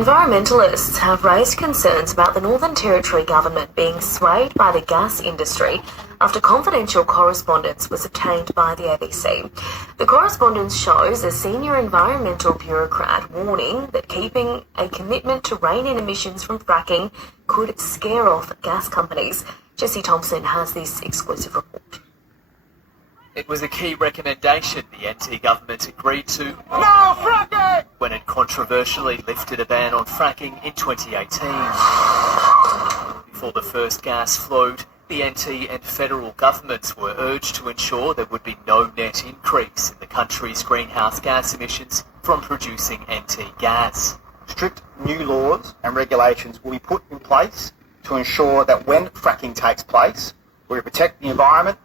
Environmentalists have raised concerns about the Northern Territory government being swayed by the gas industry after confidential correspondence was obtained by the ABC. The correspondence shows a senior environmental bureaucrat warning that keeping a commitment to rein in emissions from fracking could scare off gas companies. Jesse Thompson has this exclusive report. It was a key recommendation the NT government agreed to when it controversially lifted a ban on fracking in 2018. Before the first gas flowed, the NT and federal governments were urged to ensure there would be no net increase in the country's greenhouse gas emissions from producing NT gas. Strict new laws and regulations will be put in place to ensure that when fracking takes place, we protect the environment.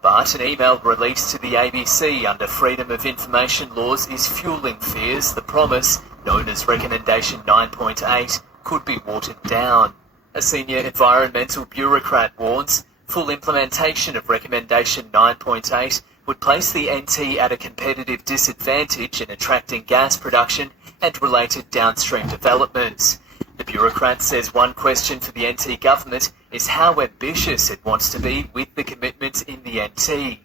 But an email released to the ABC under Freedom of Information laws is fuelling fears the promise, known as Recommendation 9.8, could be watered down. A senior environmental bureaucrat warns full implementation of Recommendation 9.8 would place the NT at a competitive disadvantage in attracting gas production and related downstream developments. The bureaucrat says one question for the NT government is how ambitious it wants to be with the commitments in the NT.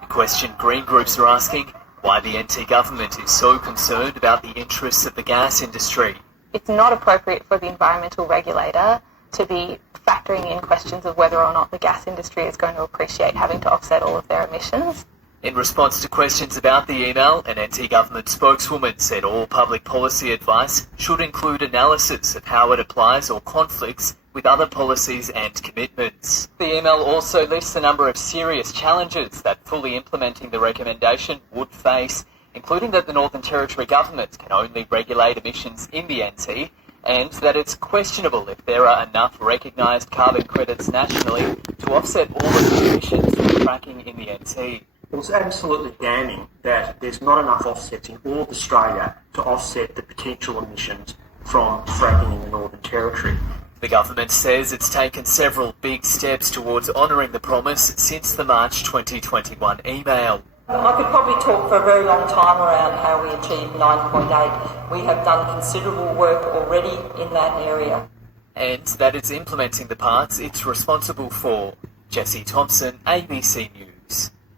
The question Green groups are asking, why the NT government is so concerned about the interests of the gas industry. It's not appropriate for the environmental regulator to be factoring in questions of whether or not the gas industry is going to appreciate having to offset all of their emissions. In response to questions about the email, an NT government spokeswoman said all public policy advice should include analysis of how it applies or conflicts with other policies and commitments. The email also lists a number of serious challenges that fully implementing the recommendation would face, including that the Northern Territory government can only regulate emissions in the NT, and that it's questionable if there are enough recognised carbon credits nationally to offset all of the emissions from fracking in the NT. It's absolutely damning that there's not enough offsets in all of Australia to offset the potential emissions from fracking in the Northern Territory. The government says it's taken several big steps towards honouring the promise since the March 2021 email. I could probably talk for a very long time around how we achieved 9.8. We have done considerable work already in that area. And that it's implementing the parts it's responsible for. Jesse Thompson, ABC News.